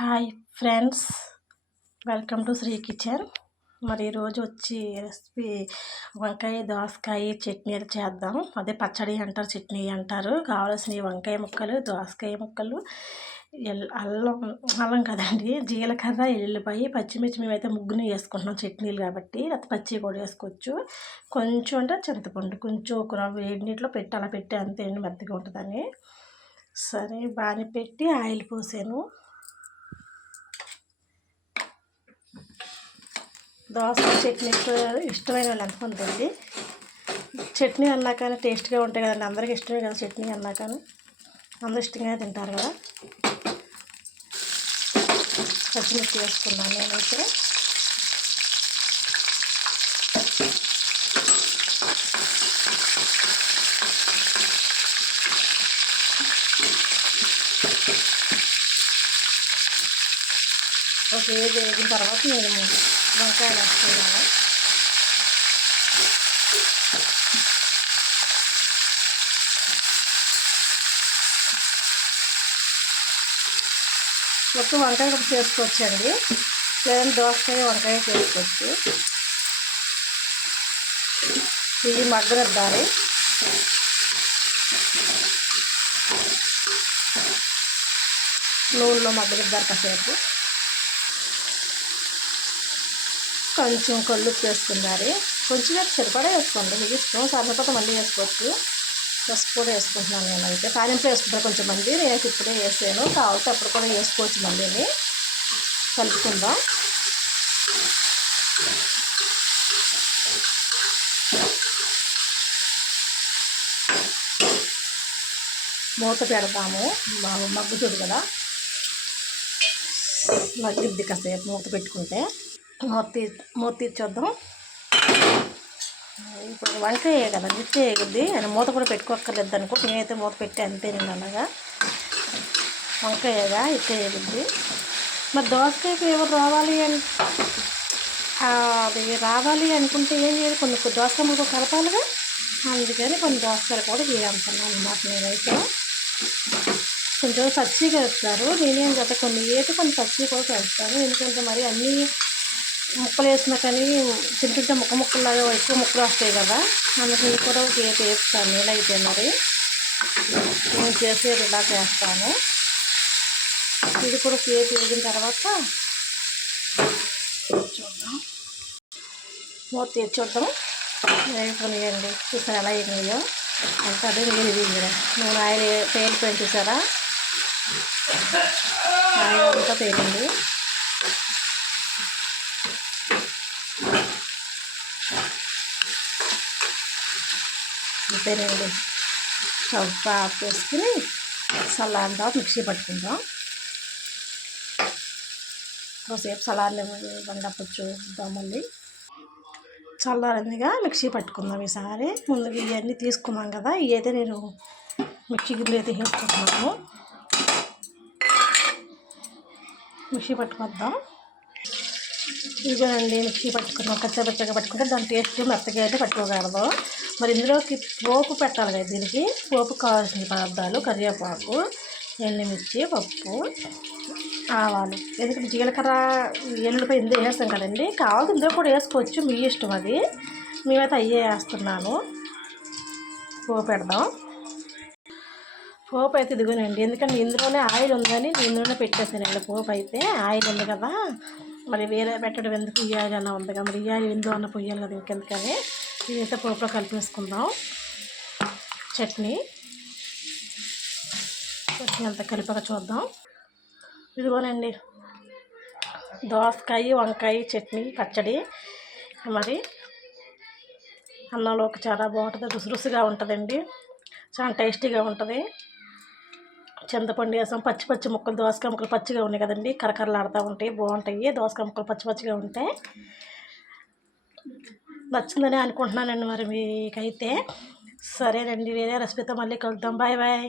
Hi friends, welcome to Sri kitchen. మరి ఈరోజు వచ్చి రెసిపీ వంకాయ దోసకాయ చట్నీ చేద్దాం. అదే పచ్చడి అంటారు, చట్నీ అంటారు. కావాల్సిన వంకాయ ముక్కలు, దోసకాయ ముక్కలు, అల్లం అల్లం కదండి, జీలకర్ర, ఎల్లుల్లిపాయ, పచ్చిమిర్చి. మేమైతే ముగ్గుని వేసుకుంటున్నాం చట్నీలు కాబట్టి. అది పచ్చి కూడా వేసుకోవచ్చు. కొంచెం అంటే చింతపండు, కొంచెం ఒక వేడి నీటిలో పెట్టి అలా పెట్టి అంతే అండి, మెత్తగా ఉంటుందని. సరే బాగానే పెట్టి ఆయిల్ పోసాను. దోసకాయ చట్నీ ఇష్టమైన వాళ్ళు ఎంతమంది అండి? చట్నీ అన్నా కానీ టేస్ట్గా ఉంటాయి కదండి, అందరికీ ఇష్టమే కదా చట్నీ అన్నా కానీ. అందరూ ఇష్టంగా తింటారు కదా. పచ్చిమిర్చి వేసుకున్నాను నేనైతే. ఒక ఏది వేగిన తర్వాత నేను వంకాయలు వేసుకున్నాను. మొత్తం వంకాయ కూడా చేసుకోవచ్చండి, లేదంటే దోసకాయ వంకాయ చేసుకోవచ్చు. ఇది మగ్గనిద్దాలి. నూనెలో మగ్గనిద్దారు కాసేపు. కొంచెం కల్లుప్పు వేసుకున్నారు. కొంచెం సరిపడా వేసుకోండి, మీకు ఇష్టం. సరిపడా మళ్ళీ వేసుకోవచ్చు. పసుపు కూడా వేసుకుంటున్నాను నేనైతే. తాలింపులో వేసుకుంటాను కొంచెం మంది, నేను ఇప్పుడే వేసాను. కావాలంటే అప్పుడు కూడా వేసుకోవచ్చు. మళ్ళీ కలుపుకుందాం. మూత పెడతాము, మగ్గుతుంది కదా, మగ్గిద్ది కాసేపు మూత పెట్టుకుంటే. మూత తీర్చొద్దాం. ఇప్పుడు వంకాయ కదా, నిత్య వేగుద్ది. ఆయన మూత కూడా పెట్టుకోక్కర్లేదు అనుకో. నేనైతే మూత పెట్టి అంతే. నేను అలాగా వంకాయగా ఇట్టే వేగుద్ది. మరి దోసకాయ ఫ్లేవర్ రావాలి అది రావాలి అనుకుంటే ఏం చేయాలి? కొన్ని దోసకాయ ముక్కలు కలపాలిగా, అందుకని కొన్ని దోసకాయలు కూడా వేయాలనుకున్నాను అన్నమాట. నేనైతే కొంచెం పచ్చిగా వేస్తారు, నేనేం కదా కొన్ని వేసి కొన్ని పచ్చి కూడా వేస్తాను. ఎందుకంటే మరి అన్నీ ముక్కలు వేసినా కానీ తింటుంటే ముక్కలాగా ఎక్కువ ముక్కలు వస్తాయి కదా, అందుకని కూడా ఒక ఏపు వేస్తాను నేనైతే. మరి నేను చేసేది ఇలా చేస్తాను. ఇది కూడా కేపు వేగిన తర్వాత చూద్దాం, మూత తీర్చొద్దాం. వేయకండి, చూసారా ఎలా వేగినాయో అంత. అదే వేడి నూనె ఆయిల్ తేలిపోయింది, చూసారా? ఆయిల్ అంతా తేలింది. అంతేనండి. స్టవ్ ఆఫ్ చేసుకుని చల్లారిన తర్వాత మిక్సీ పట్టుకుందాం. కాసేపు చల్లారని వండపచ్చు చూద్దాం. మళ్ళీ చల్లారిందిగా మిక్సీ పట్టుకుందాం ఈసారి. ముందుగా ఇవన్నీ తీసుకున్నాం కదా, ఇవైతే నేను మిక్సీ గిన్నెలు అయితే వేసుకుంటున్నాను. మిక్సీ పట్టుకొద్దాం. ఇదేనండి మిక్సీ పట్టుకున్నాం. కచ్చపచ్చగా పట్టుకుంటే దాని టేస్ట్ మెత్తగా అయితే పట్టుకోగలదు. మరి ఇందులోకి పోపు పెట్టాలి కదా. దీనికి పోపు కావాల్సిన పదార్థాలు: కరివేపాకు, ఎండుమిర్చి, పప్పు, ఆవాలు. ఎందుకంటే జీలకర్ర, ఎల్లుల్లిపాయ ఇందులో వేస్తాం కదండి. కావాలి ఇందులో కూడా వేసుకోవచ్చు, మీ ఇష్టం అది. మేమైతే అయ్యే వేస్తున్నాను. పోపు పెడదాం. పోపు అయితే ఇదిగోనండి, ఎందుకంటే ఇందులోనే ఆయిల్ ఉందని ఇందులోనే పెట్టేసానండి. పోపు అయితే ఆయిల్ ఉంది కదా, మరి వేరే పెట్టడం ఎందుకు, ఈ ఆయిల్ అన్న ఉంది కదా, మరి ఈ ఆయిల్ ఎందుకు అన్న పొయ్యాలి కదా ఇంకెందుకని. ఇదైతే పోపులో కలిపేసుకుందాం. చట్నీ అంతా కలిపాక చూద్దాం. ఇదిగోనండి దోసకాయ వంకాయ చట్నీ పచ్చడి. మరి అన్నంలోకి చాలా బాగుంటుంది, రుసిగా ఉంటుందండి, చాలా టేస్టీగా ఉంటుంది. చింతపండు వేసాం, పచ్చి ముక్కలు, దోసకాయ ముక్కలు పచ్చిగా ఉన్నాయి కదండి, కరకరలాడుతూ ఉంటాయి, బాగుంటాయి. దోసకాయ ముక్కలు పచ్చిగా ఉంటాయి. నచ్చిందని అనుకుంటున్నానండి మరి మీకైతే. సరేనండి, వేరే రెసిపీతో మళ్ళీ కలుద్దాం. Bye bye.